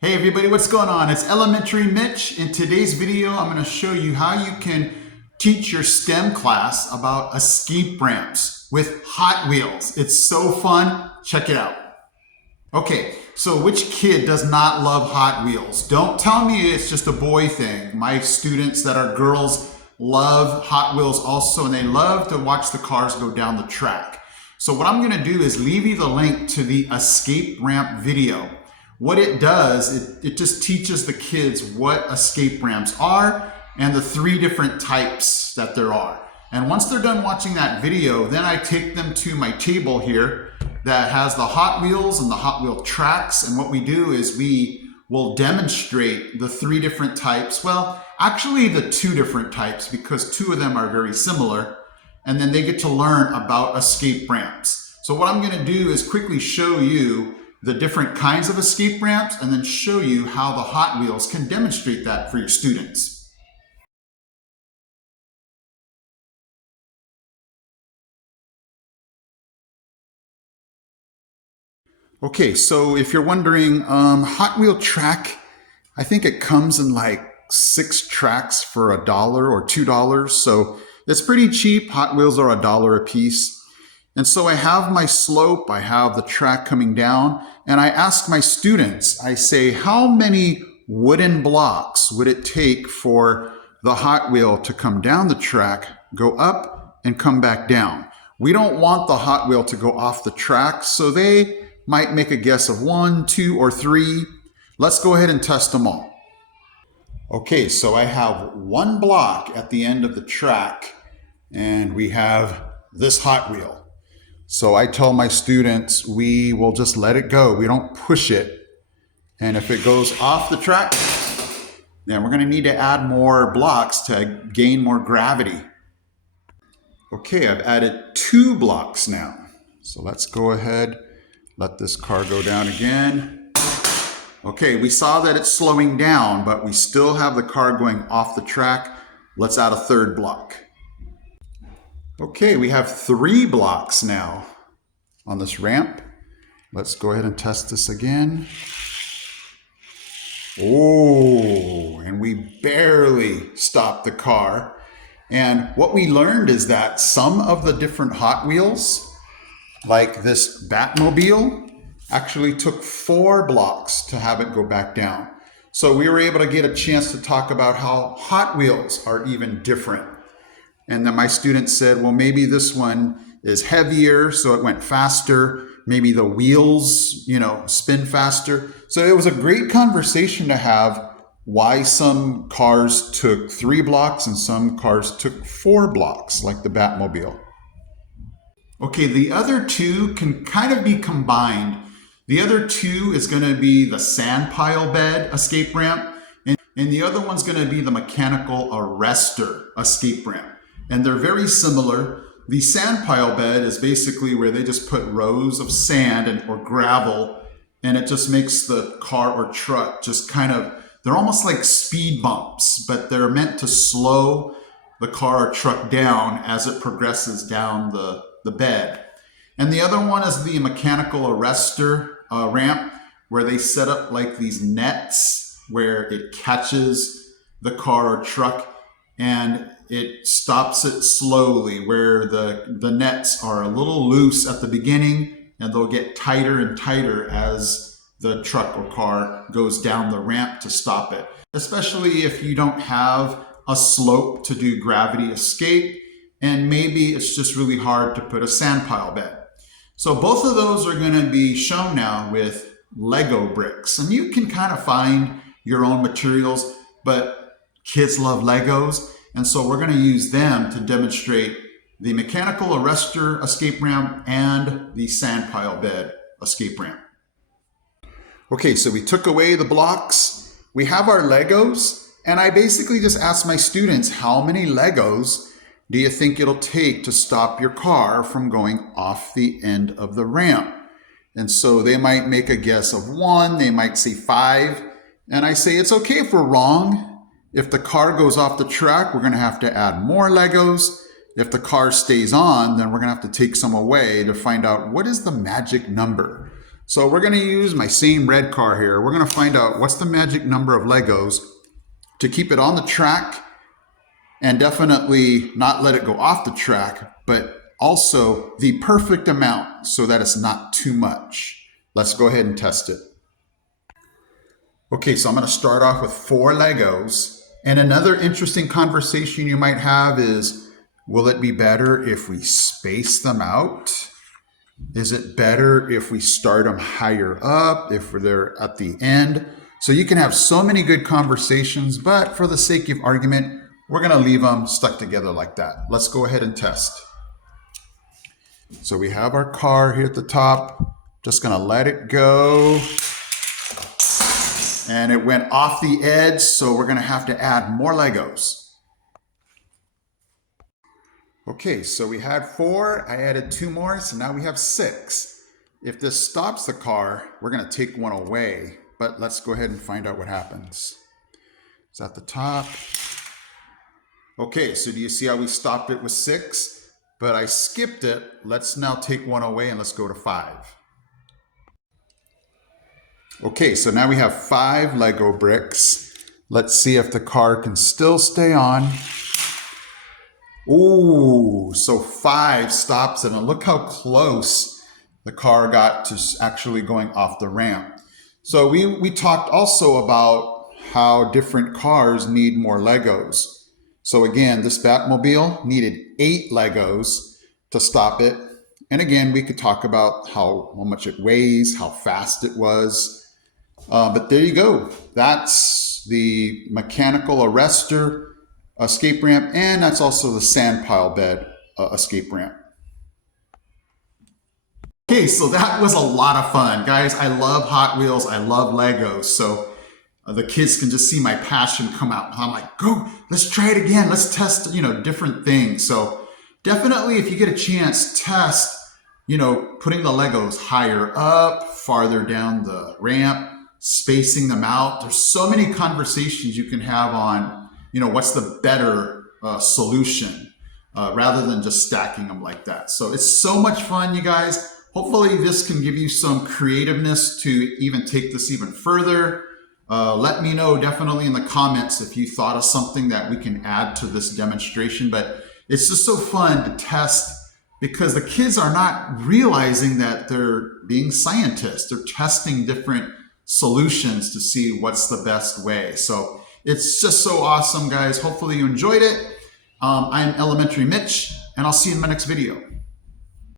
Hey everybody, what's going on? It's Elementary Mitch. In today's video, I'm going to show you how you can teach your STEM class about escape ramps with Hot Wheels. It's so fun. Check it out. Okay, so which kid does not love Hot Wheels? Don't tell me it's just a boy thing. My students that are girls love Hot Wheels also, and they love to watch the cars go down the track. So what I'm going to do is leave you the link to the escape ramp video. What it does, it just teaches the kids what escape ramps are and the 3 different types that there are. And once they're done watching that video, then I take them to my table here that has the Hot Wheels and the Hot Wheel tracks. And what we do is we will demonstrate the 3 different types. Well, actually the 2 different types, because 2 of them are very similar. And then they get to learn about escape ramps. So what I'm going to do is quickly show you the different kinds of escape ramps and then show you how the Hot Wheels can demonstrate that for your students. Okay, so if you're wondering, Hot Wheel track, I think it comes in like 6 tracks for $1 or $2. So it's pretty cheap. Hot Wheels are $1 a piece. And so I have my slope, I have the track coming down, and I ask my students, I say, how many wooden blocks would it take for the Hot Wheel to come down the track, go up, and come back down? We don't want the Hot Wheel to go off the track, so they might make a guess of 1, 2, or 3. Let's go ahead and test them all. Okay, so I have 1 block at the end of the track, and we have this Hot Wheel. So I tell my students, we will just let it go. We don't push it. And if it goes off the track, then we're going to need to add more blocks to gain more gravity. Okay, I've added 2 blocks now. So let's go ahead, let this car go down again. Okay, we saw that it's slowing down, but we still have the car going off the track. Let's add a 3rd block. Okay, we have 3 blocks now on this ramp. Let's go ahead and test this again. Oh, and we barely stopped the car. And what we learned is that some of the different Hot Wheels, like this Batmobile, actually took 4 blocks to have it go back down. So we were able to get a chance to talk about how Hot Wheels are even different. And then my students said, well, maybe this one is heavier, so it went faster. Maybe the wheels, spin faster. So it was a great conversation to have why some cars took 3 blocks and some cars took 4 blocks, like the Batmobile. Okay, the other 2 can kind of be combined. The other 2 is going to be the sand pile bed escape ramp, and the other one's going to be the mechanical arrestor escape ramp. And they're very similar. The sand pile bed is basically where they just put rows of sand or gravel, and it just makes the car or truck just they're almost like speed bumps, but they're meant to slow the car or truck down as it progresses down the bed. And the other one is the mechanical arrestor ramp, where they set up like these nets where it catches the car or truck and it stops it slowly, where the nets are a little loose at the beginning and they'll get tighter and tighter as the truck or car goes down the ramp to stop it. Especially if you don't have a slope to do gravity escape, and maybe it's just really hard to put a sand pile bed. So both of those are going to be shown now with Lego bricks. And you can kind of find your own materials, but kids love Legos. And so we're going to use them to demonstrate the mechanical arrestor escape ramp and the sand pile bed escape ramp. Okay, so we took away the blocks. We have our Legos, and I basically just asked my students, how many Legos do you think it'll take to stop your car from going off the end of the ramp? And so they might make a guess of 1, they might say 5, and I say it's okay if we're wrong. If the car goes off the track, we're going to have to add more Legos. If the car stays on, then we're going to have to take some away to find out what is the magic number. So we're going to use my same red car here. We're going to find out what's the magic number of Legos to keep it on the track and definitely not let it go off the track, but also the perfect amount so that it's not too much. Let's go ahead and test it. Okay, so I'm going to start off with 4 Legos. And another interesting conversation you might have is, will it be better if we space them out? Is it better if we start them higher up, if they're at the end? So you can have so many good conversations, but for the sake of argument, we're going to leave them stuck together like that. Let's go ahead and test. So we have our car here at the top. Just going to let it go. And it went off the edge, so we're going to have to add more Legos. Okay, so we had 4. I added 2 more, so now we have 6. If this stops the car, we're going to take one away. But let's go ahead and find out what happens. It's at the top. Okay, so do you see how we stopped it with 6? But I skipped it. Let's now take one away and let's go to 5. Okay, so now we have 5 Lego bricks. Let's see if the car can still stay on. Ooh, so 5 stops it, and look how close the car got to actually going off the ramp. So we talked also about how different cars need more Legos. So again, this Batmobile needed 8 Legos to stop it. And again, we could talk about how much it weighs, how fast it was. But there you go. That's the mechanical arrestor escape ramp, and that's also the sand pile bed escape ramp. Okay, so that was a lot of fun. Guys, I love Hot Wheels. I love Legos. So the kids can just see my passion come out. I'm like, go, let's try it again. Let's test, different things. So definitely, if you get a chance, test, putting the Legos higher up, farther down the ramp, spacing them out. There's so many conversations you can have on, what's the better solution rather than just stacking them like that. So it's so much fun, you guys. Hopefully this can give you some creativeness to even take this even further. Let me know definitely in the comments if you thought of something that we can add to this demonstration. But it's just so fun to test because the kids are not realizing that they're being scientists. They're testing different solutions to see what's the best way. So it's just so awesome, guys. Hopefully you enjoyed it. I'm Elementary Mitch, and I'll see you in my next video.